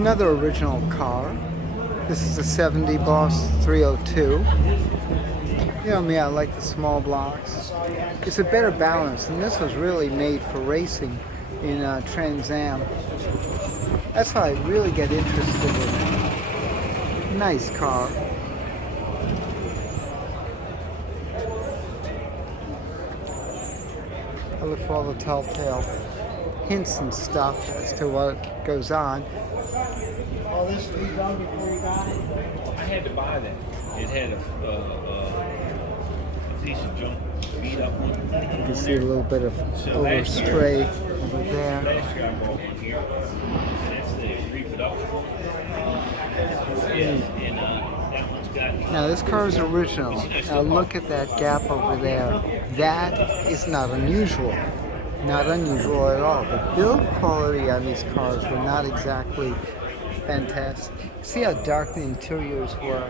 another original car. This is a 70 Boss 302. You know me, I like the small blocks. It's a better balance, and this was really made for racing in Trans Am. That's how I really get interested in it. Nice car. I look for all the telltale hints and stuff as to what goes on. All this to be done before you die? I had to buy that. It had a piece of junk, beat up one. You can see a little bit of overspray over there. Last year I bought one here, and that's the reproduction. Yes, and that one's got. Now this car is original. Now look at that gap over there. That is not unusual. Not unusual at all. The build quality on these cars were not exactly fantastic. See how dark the interiors were.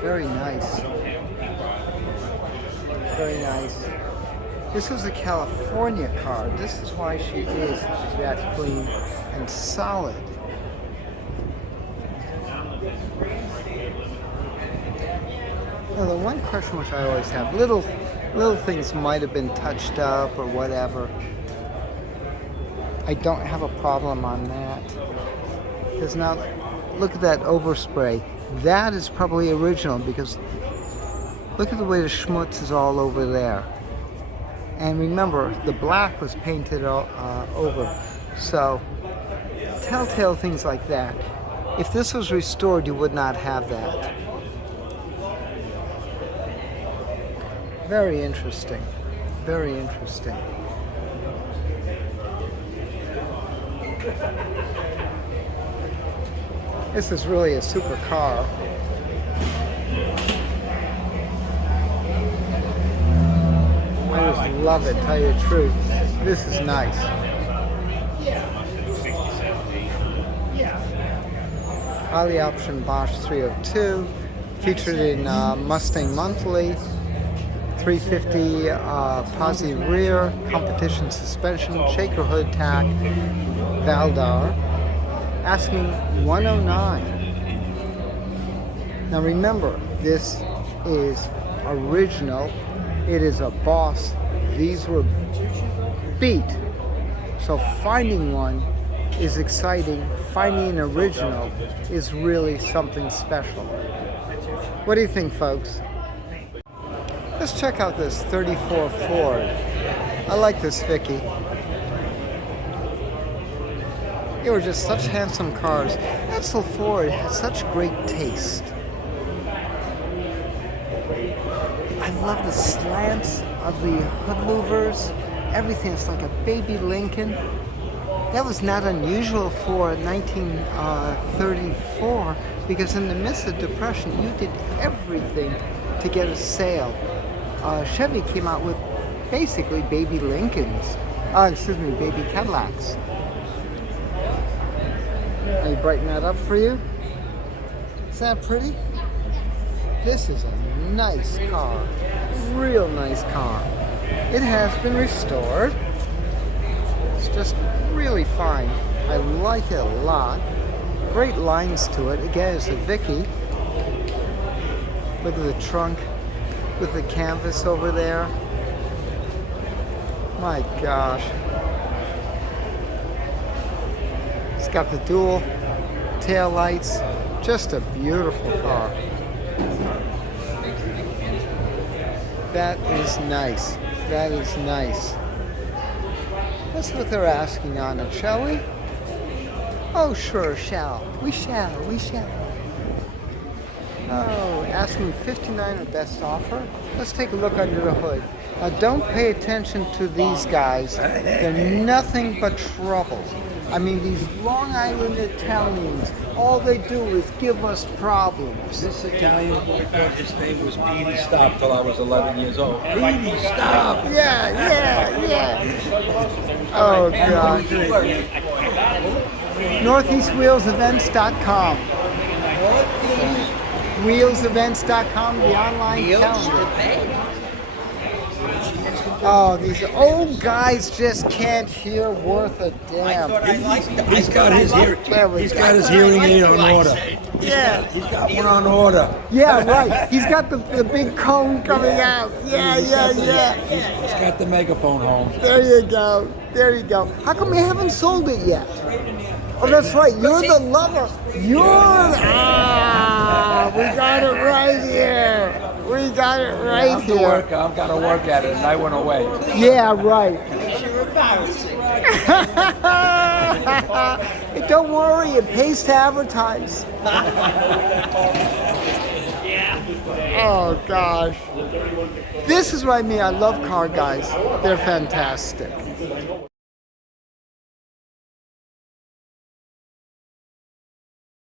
Very nice. Very nice. This was a California car. This is why she is that clean and solid. Now, the one question which I always have, little things might have been touched up or whatever. I don't have a problem on that. Because now, look at that overspray. That is probably original because look at the way the schmutz is all over there. And remember, the black was painted over. So, telltale things like that. If this was restored, you would not have that. Very interesting. Very interesting. This is really a super car. I just love it, tell you the truth. This is nice. Highly optioned Bosch 302, featured in Mustang Monthly, 350 posi rear, competition suspension, shaker hood tack, Valdar, asking 109. Now remember, this is original. It is a Boss. These were beat. So finding one is exciting. Finding an original is really something special. What do you think, folks? Let's check out this 34 Ford. I like this Vickie. They were just such handsome cars. Edsel Ford has such great taste. I love the slants of the hood louvers. Everything is like a baby Lincoln. That was not unusual for 1934 because in the midst of Depression, you did everything to get a sale. Chevy came out with basically baby Lincolns. Baby Cadillacs. Let me brighten that up for you. Is that pretty? This is a nice car. Real nice car. It has been restored. It's just really fine. I like it a lot. Great lines to it. Again, it's a Vickie. Look at the trunk with the canvas over there. My gosh. It's got the dual tail lights. Just a beautiful car. That is nice. That is nice. That's what they're asking on it, shall we? Oh, sure, shall. We shall. Oh, asking 59 or best offer. Let's take a look under the hood. Now, don't pay attention to these guys. They're nothing but trouble. I mean, these Long Island Italians, all they do is give us problems. This Italian boy thought his name was Petey Stop till I was 11 years old. Petey Stop! Yeah. Oh, God. NortheastWheelsEvents.com. Wheelsevents.com, the online calendar. Oh, these old guys just can't hear worth a damn. He's got his hearing. There we He's go. got his hearing aid on order. Yeah. He's got one on order. Yeah, right. He's got the big cone coming out. Yeah. He's got the megaphone home. There you go. There you go. How come you haven't sold it yet? Oh, that's right. You're the lover. We got it right here. We got it right here. I've got to work at it, and I went away. Yeah, right. Hey, don't worry, it pays to advertise. Oh gosh. This is what I mean. I love car guys. They're fantastic.